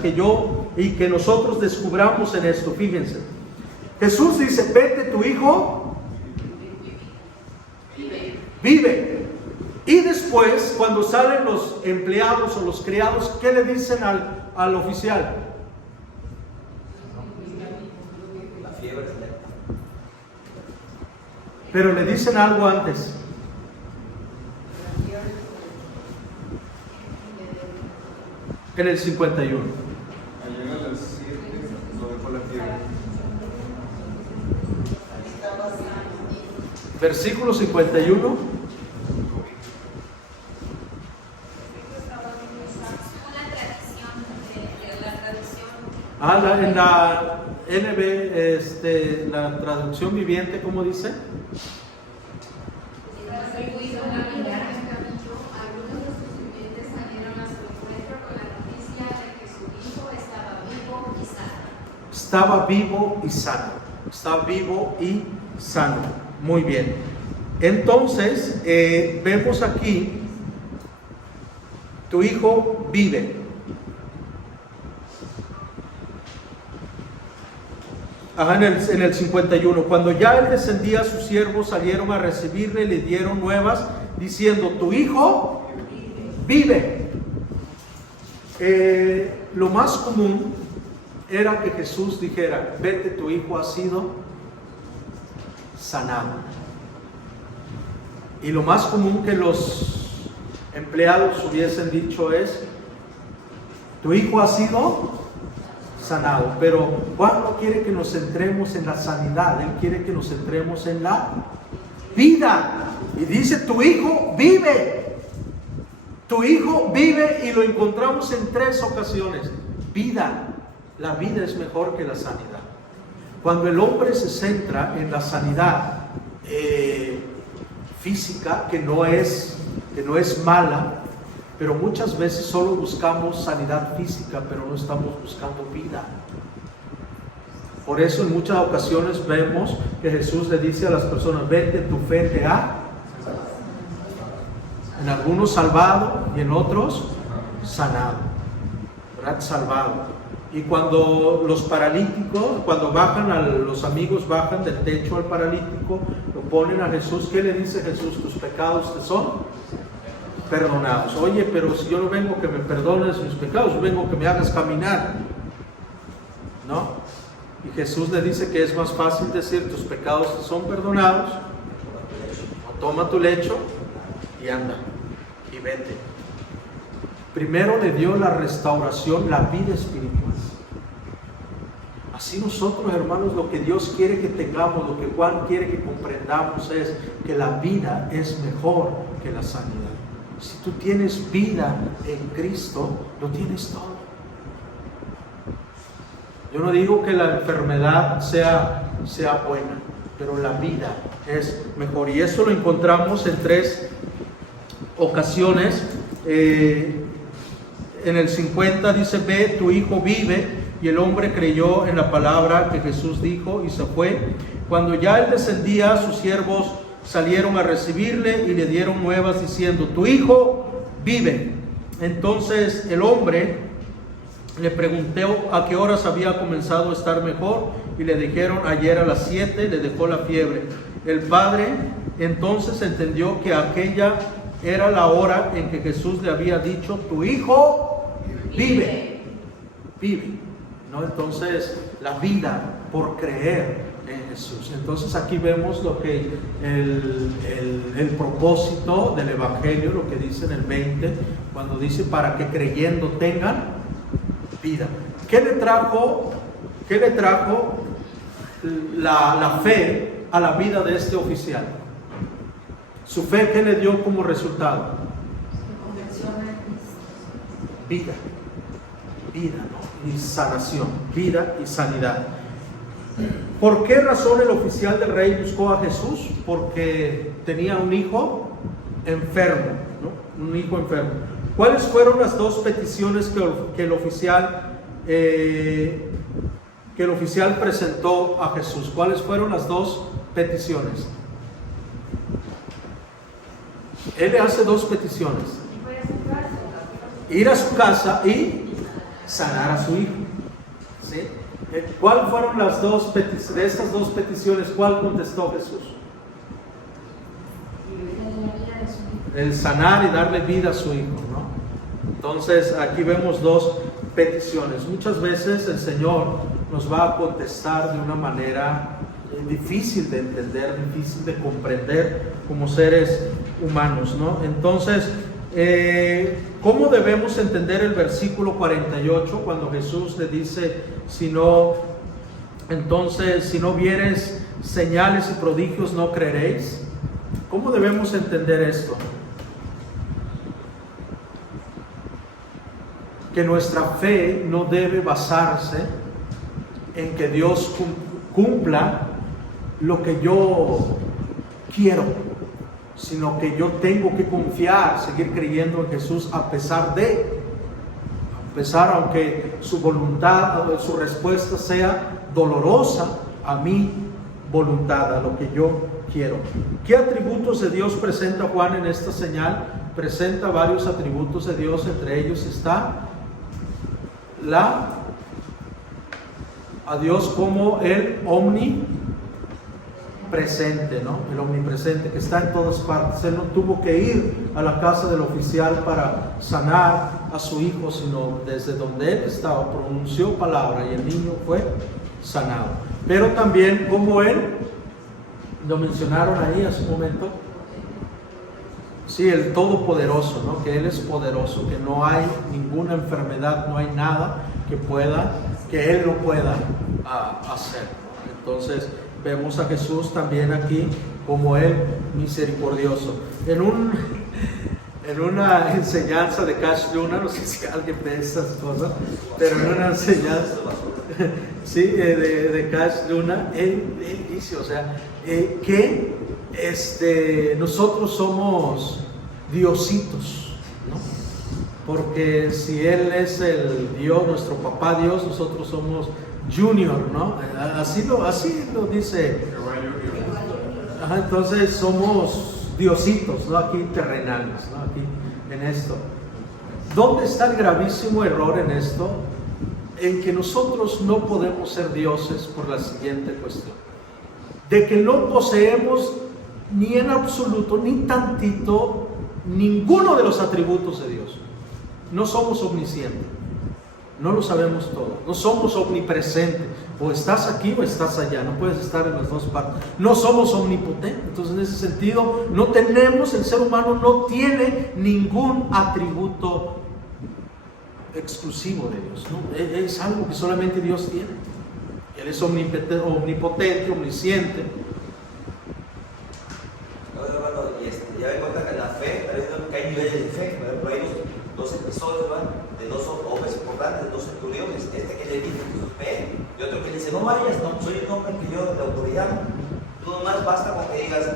y que nosotros descubramos en esto. Fíjense, Jesús dice: vete, tu hijo vive. Y después, cuando salen los empleados o los criados, ¿qué le dicen al oficial? La fiebre es lenta. Pero le dicen algo antes. En el 51. Al llegar a las 7, lo dejó la fiebre. Versículo 51. En la NB, la traducción viviente, ¿cómo dice? Estaba vivo y sano. Está vivo y sano. Muy bien. Entonces, vemos aquí: tu hijo vive. En el 51, cuando ya él descendía, sus siervos salieron a recibirle y le dieron nuevas, diciendo: tu hijo vive. Lo más común era que Jesús dijera: vete, tu hijo ha sido sanado. Y lo más común que los empleados hubiesen dicho es: tu hijo ha sido sanado. Pero Juan no quiere que nos centremos en la sanidad, Él quiere que nos centremos en la vida. Y dice: tu hijo vive. Tu hijo vive, y lo encontramos en 3 ocasiones. Vida. La vida es mejor que la sanidad. Cuando el hombre se centra en la sanidad física, que no es mala, pero muchas veces solo buscamos sanidad física, pero no estamos buscando vida. Por eso en muchas ocasiones vemos que Jesús le dice a las personas: vete, tu fe te ha. En algunos salvado y en otros sanado. ¿Verdad? Salvado. Y cuando los paralíticos, cuando los amigos bajan del techo al paralítico, lo ponen a Jesús, ¿qué le dice Jesús? Tus pecados te son perdonados. Oye, pero si yo no vengo que me perdones mis pecados, yo vengo que me hagas caminar, ¿no? Y Jesús le dice que es más fácil decir: tus pecados te son perdonados, o toma tu lecho y anda, y vete. Primero le dio la restauración, la vida espiritual. Así nosotros, hermanos, lo que Dios quiere que tengamos, lo que Juan quiere que comprendamos, es que la vida es mejor que la sanidad. Si tú tienes vida en Cristo, lo tienes todo. Yo no digo que la enfermedad sea buena, pero la vida es mejor. Y eso lo encontramos en 3 ocasiones. En el 50 dice: ve, tu hijo vive. Y el hombre creyó en la palabra que Jesús dijo y se fue. Cuando ya él descendía, sus siervos salieron a recibirle y le dieron nuevas diciendo: tu hijo vive. Entonces el hombre le preguntó a qué horas había comenzado a estar mejor y le dijeron ayer a las 7 le dejó la fiebre. El padre entonces entendió que aquella era la hora en que Jesús le había dicho: tu hijo vive, vive, ¿no? Entonces la vida por creer en Jesús. Entonces aquí vemos lo que el propósito del Evangelio, lo que dice en el 20, cuando dice para que creyendo tengan vida. ¿Qué le trajo la fe a la vida de este oficial? Su fe, ¿qué le dio como resultado? Vida, ¿no? Y sanación, vida y sanidad. ¿Por qué razón el oficial del rey buscó a Jesús? Porque tenía un hijo enfermo, ¿no? Un hijo enfermo. ¿Cuáles fueron las dos peticiones que el oficial presentó a Jesús? ¿Cuáles fueron las dos peticiones? Él le hace dos peticiones: ir a su casa y sanar a su hijo. ¿Sí? ¿Cuáles fueron las dos peticiones? De estas dos peticiones, ¿cuál contestó Jesús? El sanar y darle vida a su hijo, ¿no? Entonces aquí vemos dos peticiones. Muchas veces el Señor nos va a contestar de una manera difícil de entender, difícil de comprender como seres humanos, ¿no? Entonces, ¿cómo debemos entender el versículo 48 cuando Jesús le dice: si no vieres señales y prodigios no creeréis? ¿Cómo debemos entender esto? Que nuestra fe no debe basarse en que Dios cumpla lo que yo quiero, sino que yo tengo que confiar, seguir creyendo en Jesús aunque su voluntad, su respuesta sea dolorosa a mi voluntad, a lo que yo quiero. ¿Qué atributos de Dios presenta Juan en esta señal? Presenta varios atributos de Dios, entre ellos está a Dios como el omnipresente, ¿no? El omnipresente que está en todas partes. Él no tuvo que ir a la casa del oficial para sanar a su hijo, sino desde donde él estaba pronunció palabra y el niño fue sanado. Pero también como él, lo mencionaron ahí hace un momento, sí, el Todopoderoso, ¿no? Que Él es poderoso, que no hay ninguna enfermedad, no hay nada que Él no pueda hacer. Entonces vemos a Jesús también aquí como el misericordioso. En una enseñanza de Cash Luna, no sé si alguien ve estas cosas, pero en una enseñanza sí, de Cash Luna, él dice, o sea, que nosotros somos diositos, ¿no? Porque si Él es el Dios, nuestro papá Dios, nosotros somos junior, ¿no? Así lo dice. Ajá, entonces somos diositos, ¿no? Aquí terrenales, ¿no? Aquí en esto. ¿Dónde está el gravísimo error en esto? En que nosotros no podemos ser dioses por la siguiente cuestión: de que no poseemos ni en absoluto, ni tantito, ninguno de los atributos de Dios. No somos omniscientes, no lo sabemos todo, no somos omnipresentes, o estás aquí o estás allá, no puedes estar en las dos partes. No somos omnipotentes, entonces en ese sentido no tenemos, el ser humano no tiene ningún atributo exclusivo de Dios, ¿no? Es algo que solamente Dios tiene. Él es omnipotente, omnisciente. Ya me cuenta que en la fe, que hay niveles de fe. Por ejemplo, hay dos episodios, ¿verdad? De dos hombres importantes, dos centuriones. Que le dice fe, y otro que le dice: no vayas, no soy un hombre que yo de autoridad. Tú nomás basta con que digas: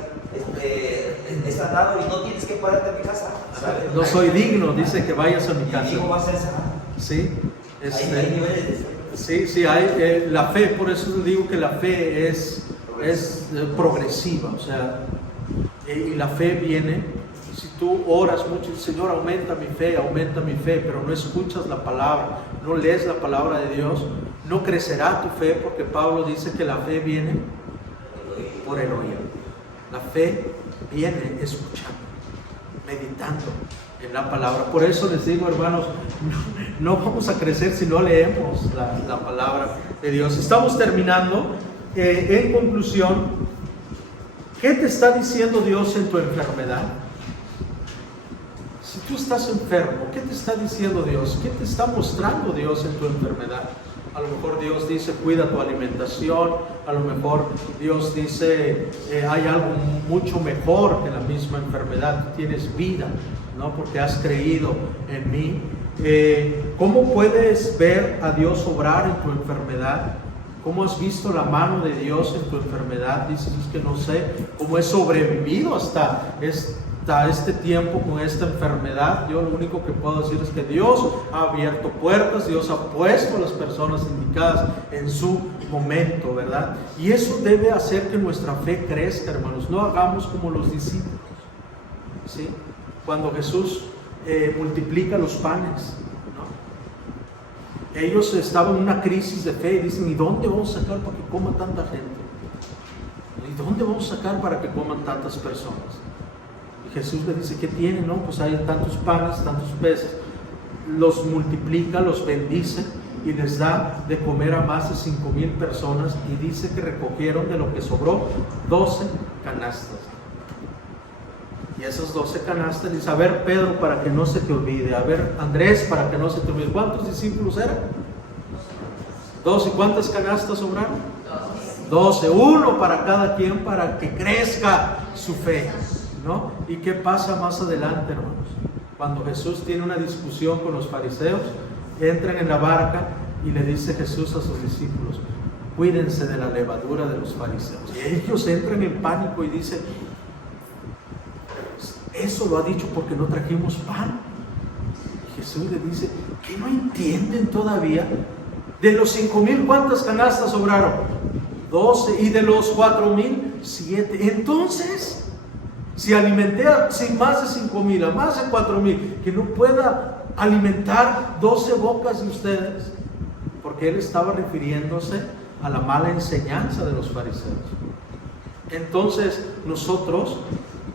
es sanado y no tienes que pararte a mi casa, ¿sabes? No soy digno, dice que vayas a mi casa. Y digo, va a ser sanado. Sí, hay niveles de fe. Sí, hay la fe, por eso digo que la fe es progresiva, o sea, y la fe viene Si tú oras mucho y dices, Señor, aumenta mi fe, pero no escuchas la palabra, no lees la palabra de Dios, no crecerá tu fe, porque Pablo dice que la fe viene por el oír. La fe viene escuchando, meditando en la palabra. Por eso les digo, hermanos, no vamos a crecer si no leemos la palabra de Dios. Estamos terminando. En conclusión, ¿qué te está diciendo Dios en tu enfermedad? Si tú estás enfermo, ¿qué te está diciendo Dios? ¿Qué te está mostrando Dios en tu enfermedad? A lo mejor Dios dice, cuida tu alimentación. A lo mejor Dios dice, hay algo mucho mejor que la misma enfermedad. Tú tienes vida, ¿no? Porque has creído en mí. ¿Cómo puedes ver a Dios obrar en tu enfermedad? ¿Cómo has visto la mano de Dios en tu enfermedad? Dices, es que no sé cómo he sobrevivido hasta este tiempo con esta enfermedad. Yo lo único que puedo decir es que Dios ha abierto puertas, Dios ha puesto a las personas indicadas en su momento, ¿verdad? Y eso debe hacer que nuestra fe crezca, hermanos. No hagamos como los discípulos, ¿sí? Cuando Jesús multiplica los panes, ¿no? Ellos estaban en una crisis de fe y dicen, ¿y dónde vamos a sacar para que coma tanta gente? ¿Y dónde vamos a sacar para que coman tantas personas? Jesús le dice, ¿qué tienen? No, pues hay tantos panes, tantos peces. Los multiplica, los bendice y les da de comer a más de 5,000 personas. Y dice que recogieron de lo que sobró 12 canastas. Y esas 12 canastas, dice, a ver, Pedro, para que no se te olvide. A ver, Andrés, para que no se te olvide. ¿Cuántos discípulos eran? 12. ¿Cuántas canastas sobraron? 12. Uno para cada quien, para que crezca su fe, ¿no? ¿Y qué pasa más adelante, hermanos? Cuando Jesús tiene una discusión con los fariseos, entran en la barca y le dice Jesús a sus discípulos, cuídense de la levadura de los fariseos. Y ellos entran en pánico y dicen, eso lo ha dicho porque no trajimos pan. Y Jesús le dice, ¿qué no entienden todavía? De los 5,000, ¿cuántas canastas sobraron? 12. Y de los 4,000, 7. Entonces, si alimenté a más de 5,000, a más de 4,000, que no pueda alimentar 12 bocas de ustedes, porque él estaba refiriéndose a la mala enseñanza de los fariseos. Entonces nosotros,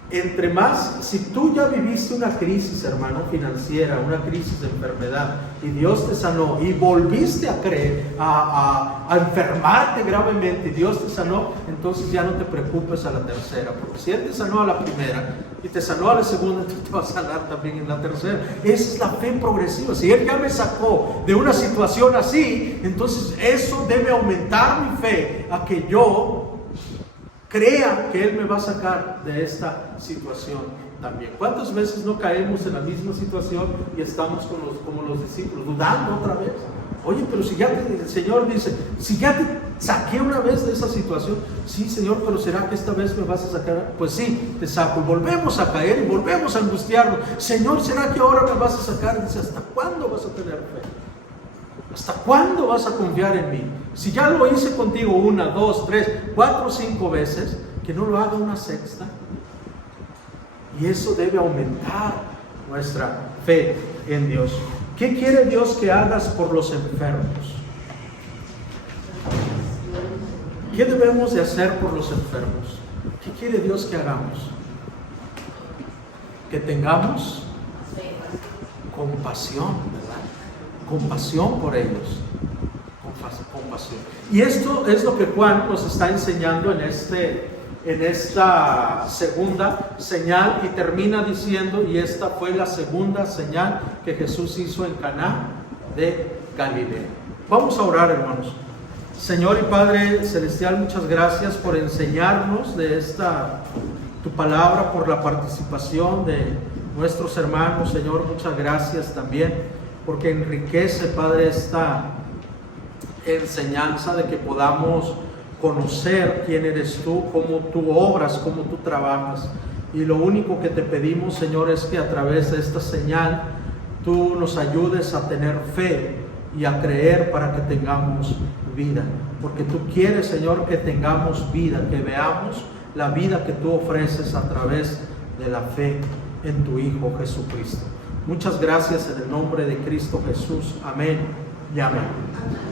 entre más, si tú ya viviste una crisis, hermano, financiera, una crisis de enfermedad, y Dios te sanó, y volviste a creer, a enfermarte gravemente, y Dios te sanó, entonces ya no te preocupes a la tercera, porque si Él te sanó a la primera, y te sanó a la segunda, tú te vas a sanar también en la tercera. Esa es la fe progresiva. Si Él ya me sacó de una situación así, entonces eso debe aumentar mi fe, a que yo crea que Él me va a sacar de esta situación también. ¿Cuántas veces no caemos en la misma situación y estamos como los discípulos, dudando otra vez? Oye, pero si ya el Señor dice, si ya te saqué una vez de esa situación, sí, Señor, pero ¿será que esta vez me vas a sacar? Pues sí, te saco. Y volvemos a caer y volvemos a angustiarnos. Señor, ¿será que ahora me vas a sacar? Y dice, ¿hasta cuándo vas a tener fe? ¿Hasta cuándo vas a confiar en mí? Si ya lo hice contigo 1, 2, 3, 4, 5 veces, que no lo haga una sexta. Y eso debe aumentar nuestra fe en Dios. ¿Qué quiere Dios que hagas por los enfermos? ¿Qué debemos de hacer por los enfermos? ¿Qué quiere Dios que hagamos? Que tengamos compasión, ¿verdad? Compasión por ellos. Compasión. Y esto es lo que Juan nos está enseñando en esta segunda señal, y termina diciendo, y esta fue la segunda señal que Jesús hizo en Caná de Galilea. Vamos a orar, hermanos. Señor y Padre Celestial, muchas gracias por enseñarnos de tu palabra, por la participación de nuestros hermanos. Señor, muchas gracias también porque enriquece, Padre, esta enseñanza de que podamos conocer quién eres tú, cómo tú obras, cómo tú trabajas. Y lo único que te pedimos, Señor, es que a través de esta señal tú nos ayudes a tener fe y a creer para que tengamos vida. Porque tú quieres, Señor, que tengamos vida, que veamos la vida que tú ofreces a través de la fe en tu Hijo Jesucristo. Muchas gracias en el nombre de Cristo Jesús. Amén y amén.